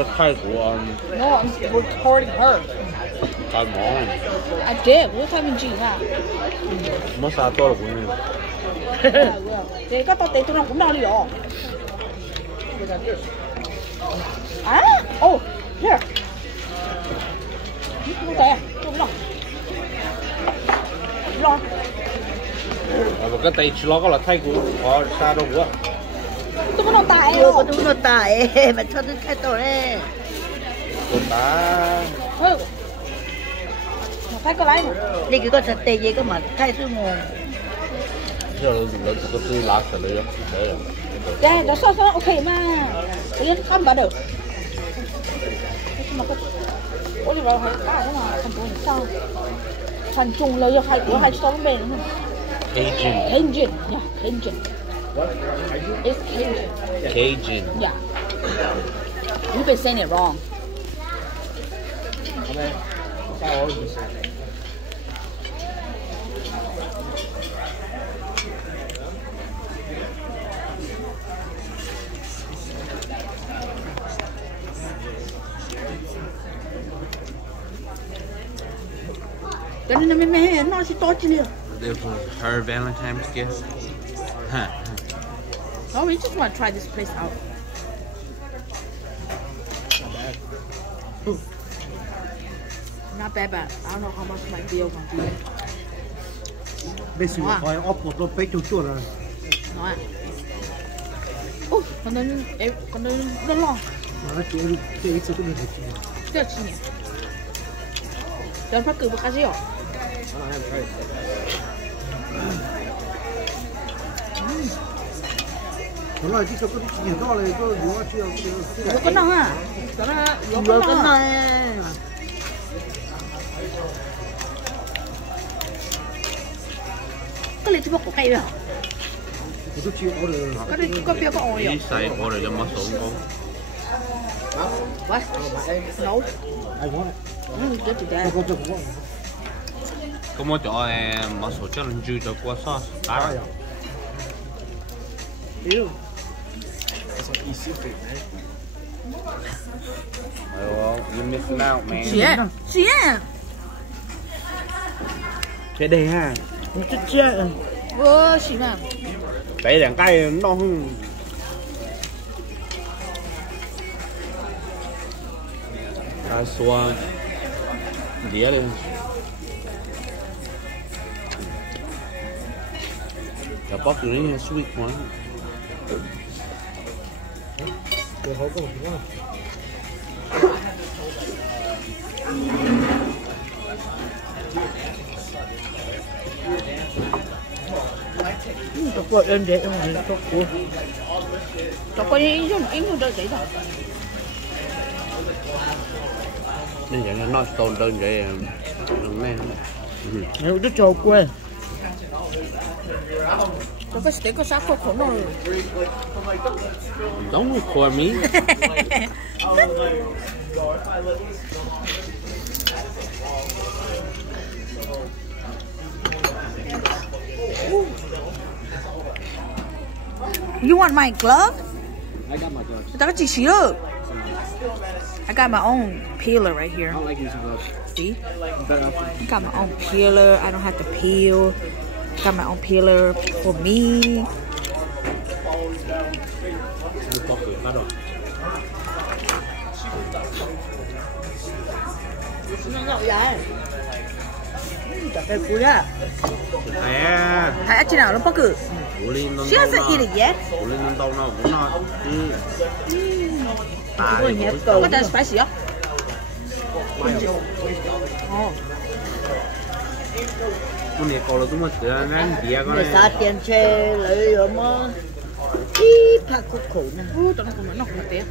個泰國 No, I'm recording her. 太忙， I did. We're having G now. 乜殺多啦本呢？ Để có tao tiền tôi cũng đâu đi rồi. À, oh, here. Không tệ, không lo. Lo. Cái tay chỉ lo cái là Thái Quốc, họ xa đâu quá. Tôi có nó tại Chưa có rồi. đúng nó tại mà cho nó thay tổ đấy. Còn đá. Ừ. Mà thấy có lấy mà. Đi cái con sạch tê gì có mà thay sư mồm. Giờ nó có tư lạc rồi đấy. Đấy. Đây, nó sao ok mà. Tự nhiên không vào được. Mà cái ủa đi vào hỏi cả thế mà thành phố sao? Thành trung lời cho hai của hai số bên nữa. Cajun. Cajun, yeah, Cajun. It's Cajun. Cajun. Yeah. You've been saying it wrong. Cái này mẹ nó sẽ to chứ liền. This was her Valentine's gift. Huh. Oh, we just want to try this place out. Not bad, but I don't know how much my bill gonna be. ไม่สูงคอยออฟหมดไปจุดๆเลย Nói à? Ủa, còn nó lo. มาเจ๊อีกสักตัวหนึ่ง Chưa chi nhỉ? Đón phát cử một cái gì hả? 本来这个不捡到了，个有啊，这样 Có con nào à? Đó là có Vừa con cái nào à? này. Cái này chỉ bọc của cây hả? 我都接我的。 Cái này có bia có ổi Ý hả? xài của rồi cho mất số con. What? No. 哎我， Good to that. 这个我。 Có một chỗ mất số cho nên chưa cho qua sauce. Đá rồi. Ew. Well, you missing out, man. Xỉa. Xỉa. Cái đây ha.这这， Ủa, xỉa mà. Đấy đằng cây nó không. Cá xua. Đĩa đi. Cái bắp từ đấy sweet quá. 最好够平啊。 Tôi quật lên để không phải tôi của. Cho coi đi, in vô đợi rồi. Nên vậy nó tôn đơn vậy đừng nghe. Nếu tôi cho quê. Cho cái steak có sát khổ rồi. Don't record me. You want my glove? I got my gloves. Tao có chỉ xíu. I got my own peeler right here. I don't like using gloves. See? Better option. I got my own peeler. I don't have to peel. Got my own peeler for me. Nó có cửa cắt rồi. Nó ngậu vậy. Chặt cây cuối á. À, Hãy chỉ nào nó có cử. củ linh nó She hasn't eat it yet. củ linh nó đâu nó cũng nó. Có Tài nhát của cầu. Có thể spicy á. Oh. con này còn là chúng mình tự ăn dĩa con Người này. ta tiền xe lợi rồi mà. Ý phát khổ khổ nè. Tụi nó cũng nó không tiếc.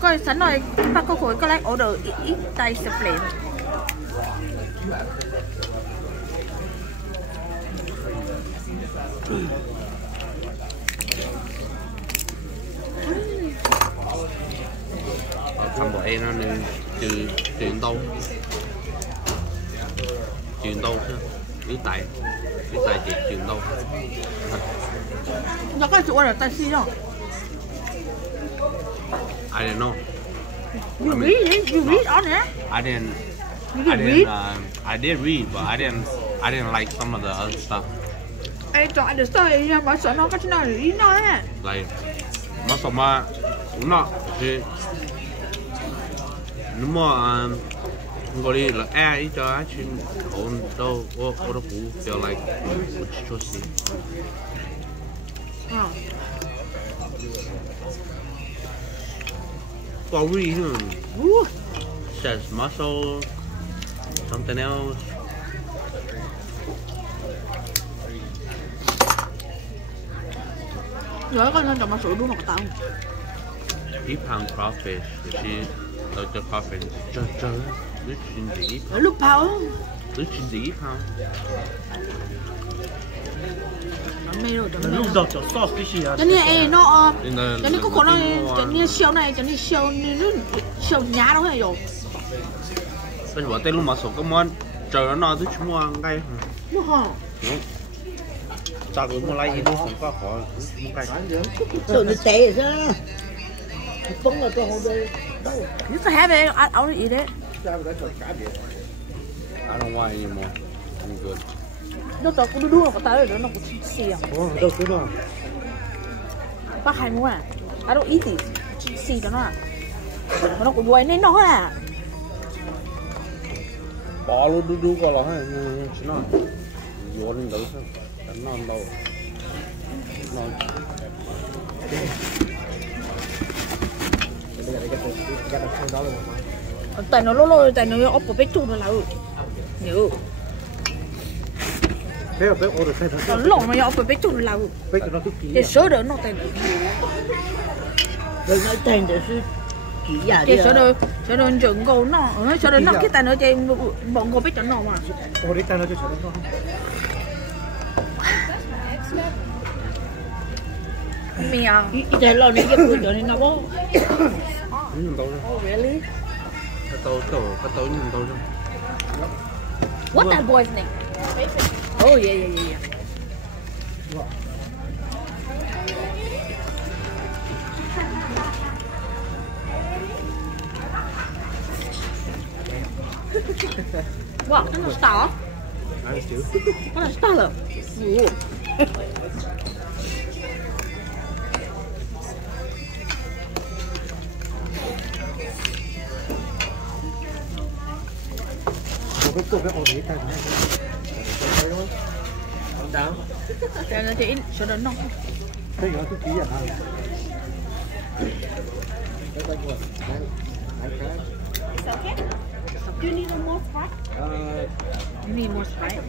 Coi sẵn rồi, bác cô khối có like order ít tay sập lên. Thằng bọn em nó nên truyền đâu chứ yếu tại chị truyền đâu Nó có chỗ order tay xí đâu. I didn't know. You read it. You read on it. I didn't. You I can didn't. read. I did read, but I didn't like some of the other stuff. Ê, chọn được story nha, mà sợ nó có chuyện nào để ý nó á. Like, masama, not she. Nếu mà gọi đi là ai cho chuyện ổn đâu, có đâu cũng feel like chút gì. Story says muscle, something else. Rồi con lên chọn mà sủi đúng một tao. 1 pound crawfish, which is the crawfish. This is 1 pound. Lúc bao. This is 1 pound. Chọn mê rồi, chọn mê lúc rồi. đầu cho sauce cái gì à? Cho nên nó, Nên cho nên có khả năng, cho nên siêu này, cho nên siêu nhá đâu hay rồi. Bây giờ tên lúc mà số cái món trời nó tới chúng ăn ngay. Nó hả? Sao cứ mua lại nó không có khó mua cái. Rồi nó té ra. Không là cho họ đây. You can have it. I want to eat it. I don't want it anymore. I'm good. Nó tao cũng đúng là có tao rồi nó cũng xì à. Ồ, đâu cái đó. Bác hay mua à? I don't eat it. Xì cho nó à. Mà nó cũng đuổi nên nó à. Bỏ luôn đu qua là hay chứ nó. Vô lên đâu sao? Đánh nó đâu. Nó tại nó lôi tại nó ốp vào bếp chung là nhớ Thế là bếp order thêm nó lỏng mà ốp vào bếp chung là bếp cho nó chút kỹ. để sớ đỡ nó tại Rồi nói tên để sư chỉ giả đi. để sớ đỡ chừng cô nó sớ đỡ nó cái tại nó chơi bọn cô biết cho nó mà Ồ, đi tay nó cho nó không? mì à Ý thế lo này cái bữa cho nên nó có. nhìn đâu đâu. oh really Cái tàu nhìn đâu đâu. what that boy's name oh yeah wow nó là star Ai xíu. nó là star rồi Một cái bếp order tay này. Đáng. để nó chỉ sớ đỡ nó Thế nó chút kỹ à? do you need more spice you need more spice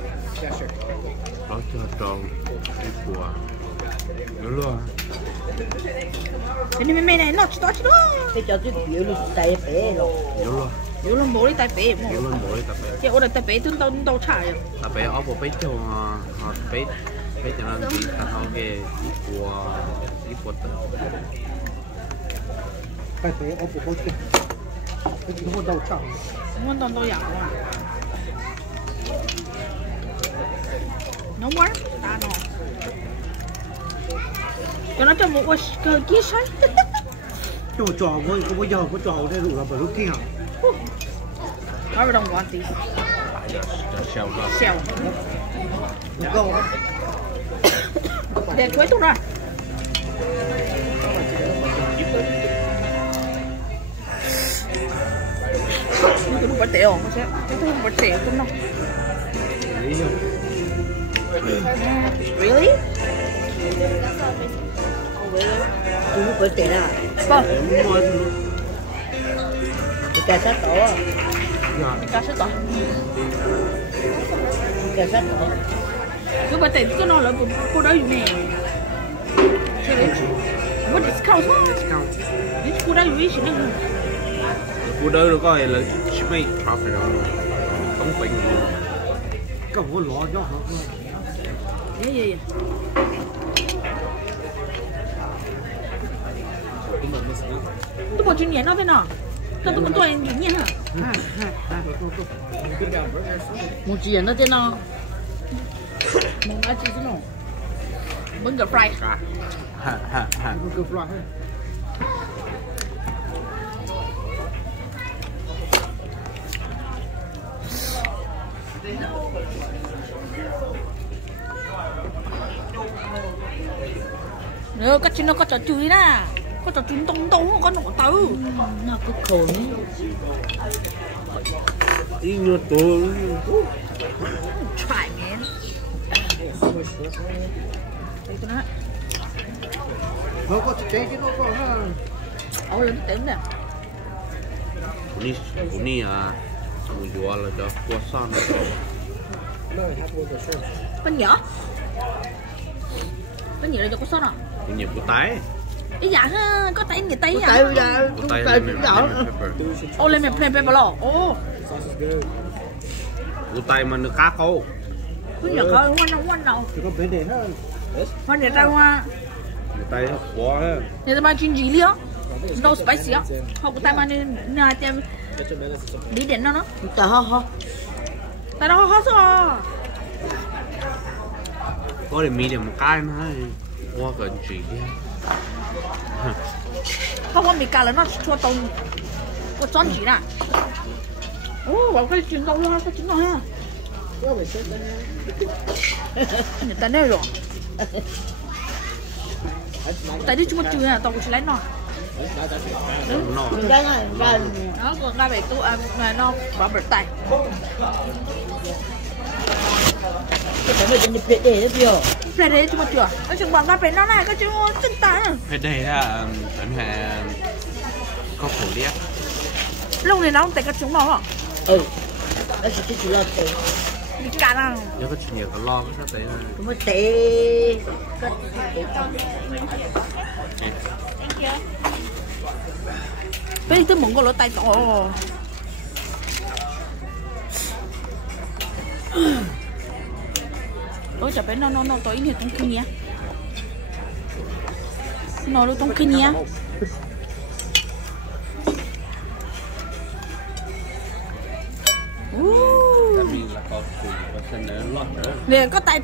Đó cho tròn cái của nó luôn. cái này mày này nó chỉ đó Cái cho chút kiểu nó tay bé rồi. Nó luôn.有人冇你帶俾冇，有人冇你特別。即係我哋帶俾都差啊。特別我部俾咗俾就係啲特好嘅衣服的。Cái thế ốp của tôi. Cái gì nó đâu chẳng. Muốn當都有啊。No more，打我。cho nó cho một cái kia say. Cho trò với có giờ có trò đây đủ là bởi lúc kia. I don't want these. Just shell up. Shell. Go. Để cuối tuần rồi. Tôi không có tiểu, tôi không có tiểu tôi đâu. Really? Oh, really? Tôi không có tiền à? Vâng. Cái sát tổ à? Cá sấu tỏi. Cái sát tổ. Cứ bởi tiền cứ nói là cô đó nè. What discount? Discount. Cô đó gì chứ nè. Cô đỡ được coi là she make profit on. Không phải. Cậu có lọ cho nó. Yeah. Tôi bỏ chuyện nhẹ nó thế nào? Tôi muốn tôi chuyện nhẹ hả? Một chuyện nó thế nào? Một cái gì thế nào? Burger fry. Ha. Cái fly. Nếu cái chuyện nó có trò chơi nè, có trò chuyện tung tung con nó có tử. Nó có khổ nữa. Đi nhiều tuổi. Try man. Đây tôi nói. Nó có chế chứ nó có ha. Ôi lên tỉnh nè. Uni à, mùi dùa là cho cua son. Bánh nhỏ. Bánh nhỏ là cho có sốt à? Cũng nhiều cua tái. Ý dạ ha, có tay người tay Tại à? bây giờ Cua chúng tái ta lên cũng nhỏ. Ô lên mình plain pepper lò. Ô. Cua tái mà nước cá khô. Bánh nhỏ coi quanh đâu. Chỉ có bên này ha. Bánh nhỏ tao hoa. Cua tái nó quá ha. Người ta mang chuyên gì liếc. No spicy á. Không có tay mang nên nhà tem đi đến nó. Ta ho. Tại nó hot sao? Có để mì để một cái nữa. Qua gần chỉ đi. Không có mì cà là nó chua tông. Có chọn chỉ nè. Ô, bảo cái chuyện đâu ha, cái chuyện đâu ha. Người ta nêu rồi. Tại đi chúng ta chưa nè, tao cũng chỉ lấy nó. Nó. Đây này, đây. Nó còn ngay về tôi nó bảo bật tay. Cái phải mình nhập để đấy biểu. Về đấy chúng ta chưa. Cái chuyện bằng cái nó này, cái chuyện chân tay. Cái đây là ảnh hệ có khổ liếc. Lúc này nó không tại cái chúng nó hả? Ừ. Nó chỉ là thế. Mì cà nào. Nhớ có chuyện nhiều có lo cái đấy là. Cũng có té. Bây giờ tôi muốn có lỗ tay to. Ôi chả biết nó tới nhiều trong kia nhé. Nó đâu trong kia nhé. Mình là có phụ và chân nó lọt nữa. Nè có tay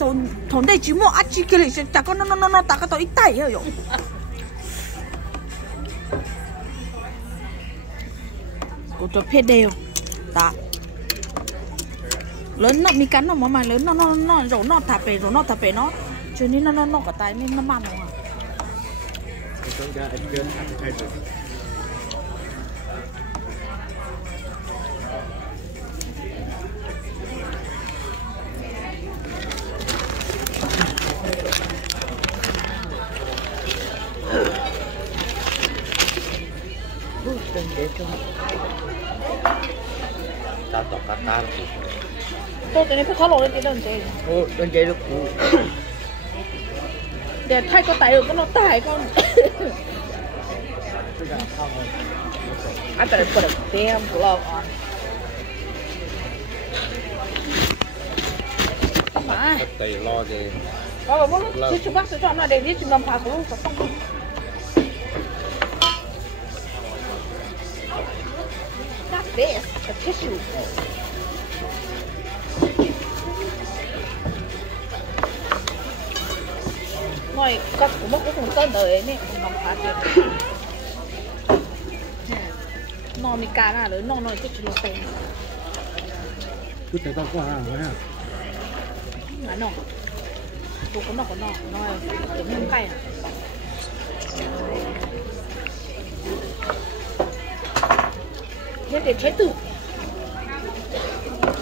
thốn đây chỉ mua ăn chi kia thì chả có nó ta có tới ít tay rồi. Cô cho phê đều. Đó. Lớn nó mi cắn nó mà lớn nó rồi nó thả về nó cho nên nó cả tay nên nó mặn rồi. Ta tỏ ta rồi. Tôi cái này phải tháo lỗ lên tí đơn thế. Ồ, đơn giản được. Để thay có tay được nó tải con. I better put a damn glove on. Mà. Tay lo gì. Rồi bố chứ chúng bác sẽ chọn là để biết chúng làm phá của lúc xong. Not this, a tissue. Rồi các của bác cũng không tên đời này không làm phá tiền. Nó mi cá ra rồi nó cái chuyện tên. Cứ tại tao có hàng ha. Mà nó tôi có nó giống như cay à. Nên để chế tử.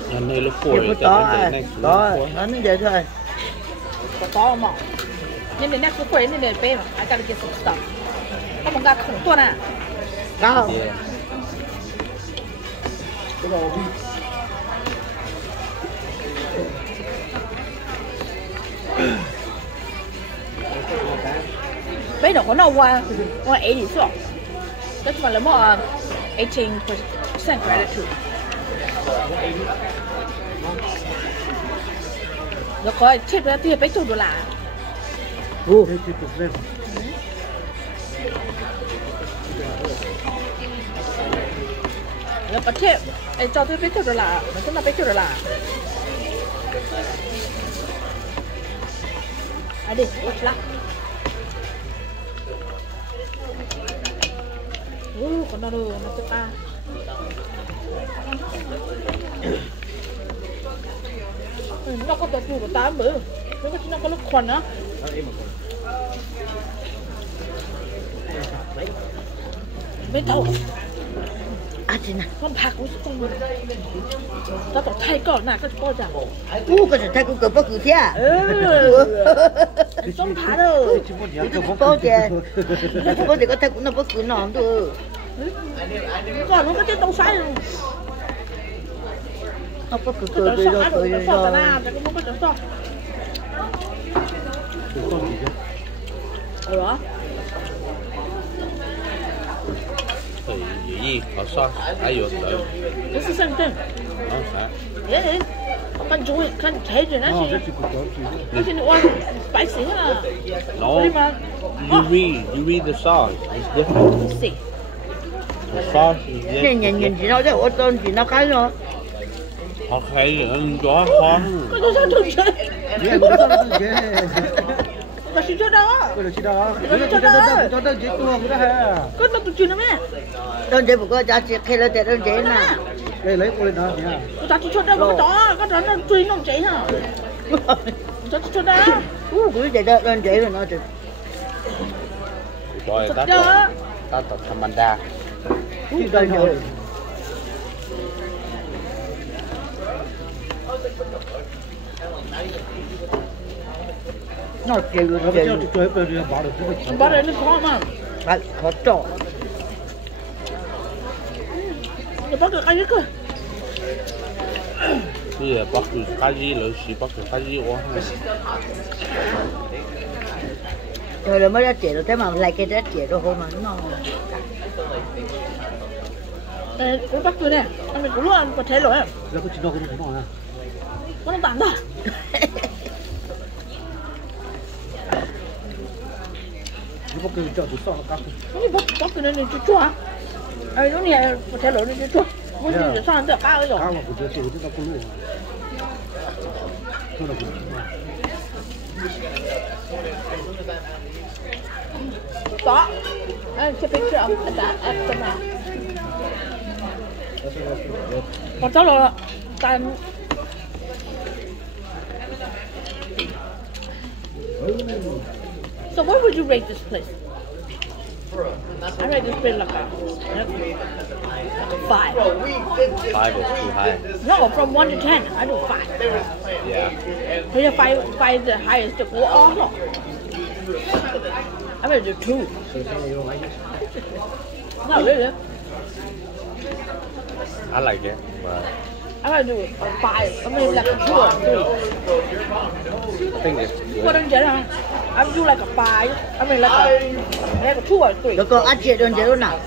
Nơi nó Chỉ phổi có to này. Đó, nó như vậy thôi. Có to mà. Nhưng để nét cứ quên nên để bê mà. I gotta get some stuff. Có một gà khủng tuần à. Cao. Bây giờ có nó qua 80 số. Đó mà là một 18% gratitude. Rồi coi chết ra thì phải $2. Ồ. Thế tiếp tục lên. Rồi bắt chết. Cho tôi phải $2. Nó cũng là phải $2. Đi, watch lắm. Còn nó đồ, nó cho ta. nó có tập trung của 8 bữa nó có chỉ nó có lúc khuẩn á mấy tàu à chị nào con phạt cũng không được tao tao thay cỏ nào có coi rằng có thể thay cũng cần bất cứ thế à không phá đâu có thể có thay cũng là bất cứ nón thôi còn nó có trên tông sai không bất cứ rồi rồi không có chỗ so đó gì họ so ai vô tới这是上阵nó sao耶看中看台子那些那些哇白死了 no you read the sauce it's different 死 the sauce is different nhìn chị nói đấy ô tô chị nó cái rồi họ hay ăn gió khó có chỗ sao thường chơi Dia gua tak tahu je. có sự cho đó Kau dah cakap. Kau dah gitu aku dah. có nó tụi chuyện đó mẹ đơn giản một cái giá trị khi là để đơn giản nè Lấy cô lên đó nha. tụi chị cho đó có đó nó truy nó chạy hả tụi chị cho đó cứ để đơn giản rồi nó thì rồi thật ta tập tham ăn đa Đi đây thôi. nó kêu Nó kêu cho tôi phải đi bảo được cái bắt lên khó mà phải khó trọ nó bắt được ai biết cơ bây giờ bắt được cái gì lợi sĩ bắt được cái gì quá rồi là mới ra trẻ rồi thế mà lại cái ra trẻ rồi hôm mà nó cũng bắt tôi nè anh cũng luôn có thể rồi Là có chuyện đâu cũng không à. có nó tặng thôi Nó có cái cho tôi sao nó cắt. ini bot tu ni cucu ah. Ai ni hotel lo ni cucu. Mesti dia sang dia kau tu. Kalau aku jadi itu tak perlu. Itu nak perlu. Tak. Take picture of that after that. Hotel lo tan. So what would you rate this place? I rate this place like a 5. 5 is too high No, from 1 to 10, I do 5. yeah Because 5 is the highest of all. No. I would do 2. Not really. I like it but I would do a 5. I mean like a 2 or 3. I think it's What good in general? I would do like a 5. I mean like a 2 or 3. rồi còn ăn trẻ đơn giản luôn nào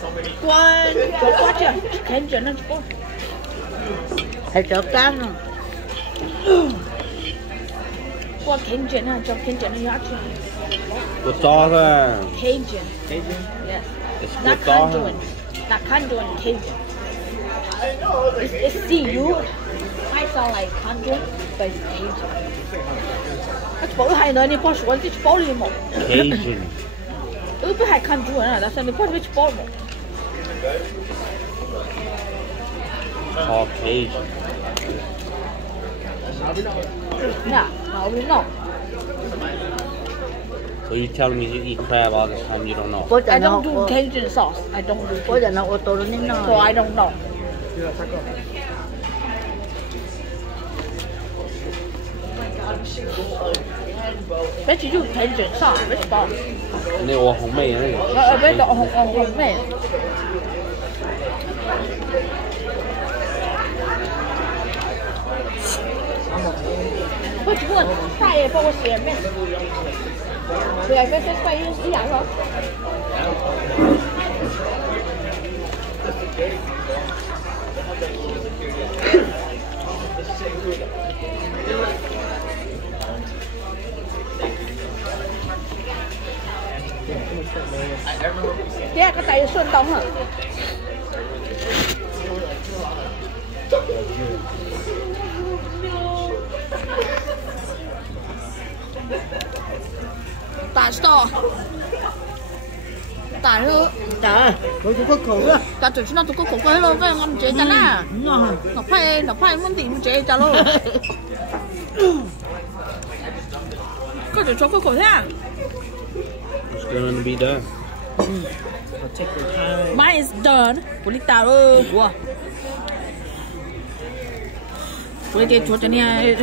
One, watch it. 10 general. hay chợ cám nữa What 10 general? Just 10 general. You actually good sauce Cajun. Yes. it's Not good sauce Kanduan. Not Kanduan, Cajun. It's CU. Might sound like Kanduan, but it's Cajun. It's both high no, you push one, it's both more. Cajun It's high Kanduan, that's when you push which both more. called Cajun Yeah, no, we know. so you telling me you eat crab all the time you don't know có I chợ nó don't do Cajun sauce. I don't do có chợ nó ô tô nó nên so nó I don't know. Bet you do Cajun sauce, which both. นี่โอของแม่นี่ Bet the hong meh. Bữa chú còn xay bao nhiêu mẹ? Rồi phải xay cái dạng không? Cái tay xuân đông hả? Tả store. Tả hư. trời tôi cũng có khổ á Tả tụi nó tụi có khổ cái luôn, cái ngon chế ta na. ngon Nó phải muốn tìm chế ta luôn. phải cho khổ thế à? It's gonna be done. Take your time. Mine is done. Của Lít tao ơi, của. Với cái chỗ cho này,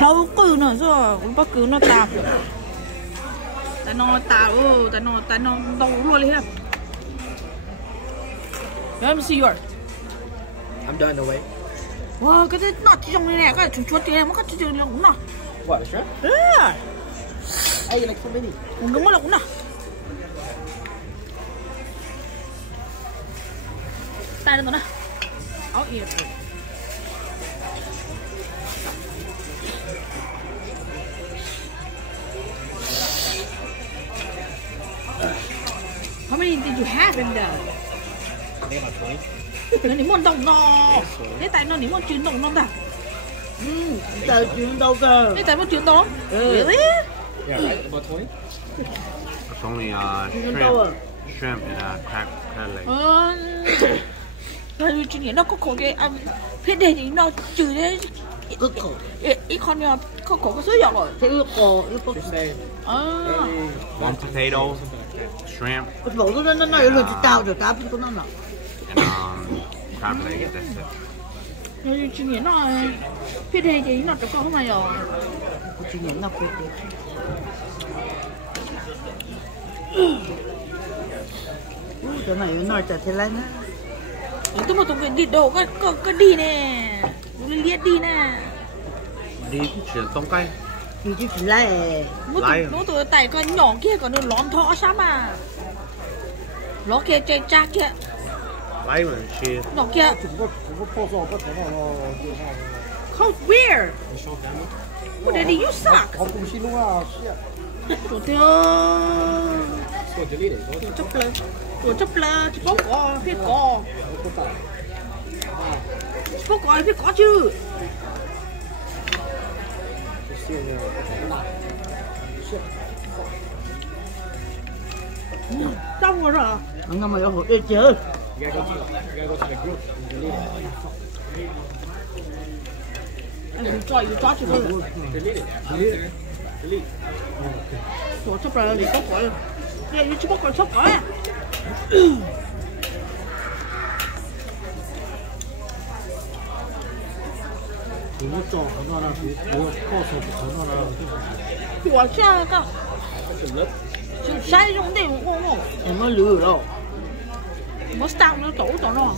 lâu cứ nữa rồi, bất cứ nó tạm. Tại nó tao ơi, tại nó đâu luôn đi ha. Let me see yours. I'm done the way. Wow, cái này nó chỉ trong này nè, cái chuột thì nó có chỉ trong nó. What, the shrimp? Yeah. Hey, like so many. Cũng đúng là cũng nè. Tay lên nó nè. Áo yên. How many did you have in there? Nó ní muốn đồng nó. Thế tại nó ní muốn chuyển đồng nó ta. Tao chuyện đâu cơ. Thế tại muốn chuyển đó. Really? Yeah, right? About 20? It's only shrimp and crab leg. Rồi chuyệnนี้nó có khổ cái phía đây thì nó trừ đấy. Cực khổ. Ít con nhỏ có khổ có số dọc rồi. Thế ước cổ, ước cổ. One potato, shrimp, Cái bộ nó nói là chỉ tao rồi tao cũng nó nào. and crab leg. That's it. Rồi chuyệnนี้nó phía đây thì nó có không mà rồi. Cái chuyện này nó phải được. Cái này nó nói thế này nè. Tôi mà tụi mình đi đâu có đi nè. Tụi liệt đi nè. Đi chuyển tông cây. Thì chỉ phải lại. Nó tụi tại con nhỏ kia còn nó lón thọ sao mà. Nó kia chơi cha kia. Lấy mà chia. Nó kia. How weird. What did you suck? Không cùng xin luôn à, shit. Tụi tiêu. So delete it. Tụi chấp lơ, chỉ bóng cỏ, phía cỏ. Chỉ bóng cỏ, phía cỏ chứ. Xong rồi rồi. Nó mà có hột đi chứ. You gotta go to the group and delete it. Anh cho chứ thôi. Delete it. Delete. Tụi chấp lơ thì bóng cỏ. Nghe như chỉ bóng cỏ chấp cỏ à.你找很多人，我告诉很多人，我这个就山用那种我Em mới lừa đâu.我上那走走了。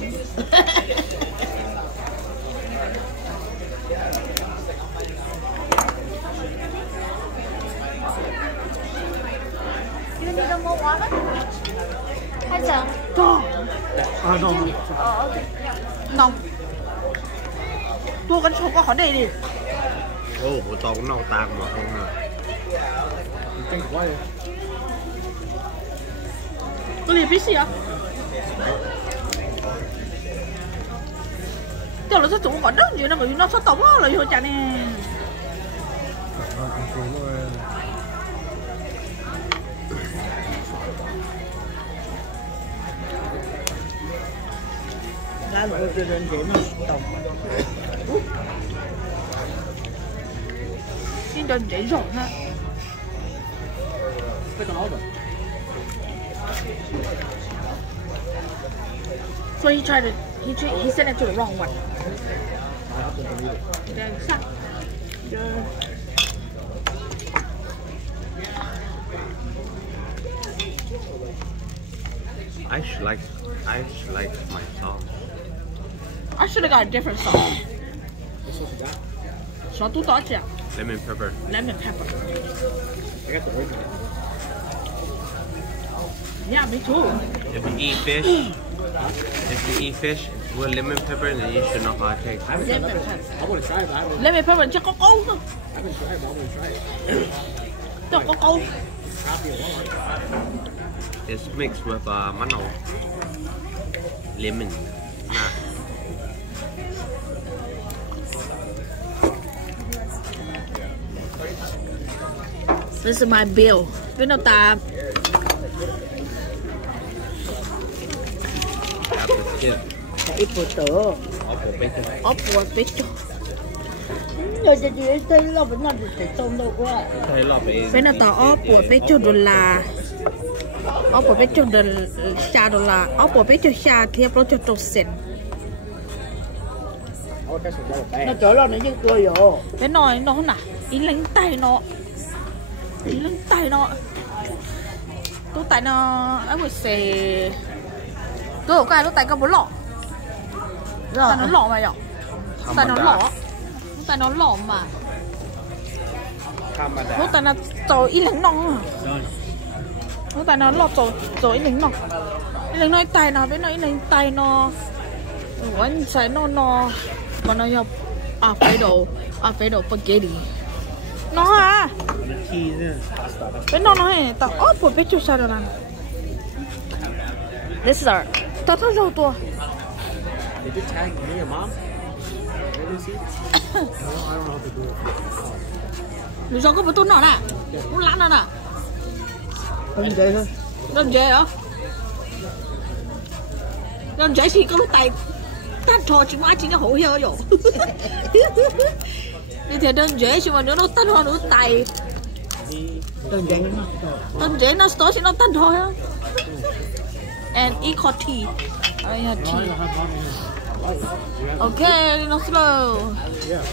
你都冇玩咩？開場。À đâu. Nông. Tôi cần chụp qua khỏi đây đi. Ồ, bộ tàu cũng nấu tạc mà không hả?真快。 Cái gì gì à? Tôi là sao chúng có rất nhiều nó sao tổng là vô chả nè. Lá bộ cho nên để nó đồng. Xin đừng để rộng ha. Cái con ốc rồi. So he tried to he sent it to the wrong one. Then suck. I should like my sauce. I should have got a different sauce. What sauce you got? So two thoughts yeah. Lemon pepper. Lemon pepper. I got the original. Yeah, me too. If you eat fish with lemon pepper, then you should know how it tastes. I haven't tried Lemon that. I want to try it, but I haven't. Lemon pepper chắc có câu thôi. I haven't tried it, but I want to try it. Chắc có câu. Copy of one. It's mixed with mano, lemon. Nah. This is my bill. Với nó ta Apple skin. Ít bột tớ. Apple bacon. ốp vào bít cho. rồi chị thấy nó vẫn làm được cái tôm đâu quá. Thấy lọ bé. Bên nào tao của bé cho đô la, của bé cho đô xa đô la, của bé cho xa thì nó cho trâu sen. Nó trở lại nó như cười rồi. Bé nói nó nè, ý lánh tay nó, tôi tại nó ấy một xe, tôi ở cái tôi tại cái bún lọ, tại nó lọ mà nhở, tại nó lọ mà. Lúc tại nó rồi ít lánh non à, lúc tại nó lọt rồi ít lánh non tay nó với nó ít lánh tay nó, anh sai nó mà nó nhập phải đồ spaghetti nó à với nó này tao ốp một biết chút sao đâu nè this is our tao thao dầu tua Did you tag me or mom? Really see? I don't know how to do it. Lý do có bữa tôi nọ nè cũng lắm nè Không vậy thôi. đơn dễ hả đơn dễ thì có lúc tay tan trò chỉ ai chỉ cái hổ heo rồi như thế đơn dễ nhưng mà nếu nó tan hoa nữa tay đơn dễ nó tối thì nó tan thôi á and equal tea I had tea okay nó slow Yeah.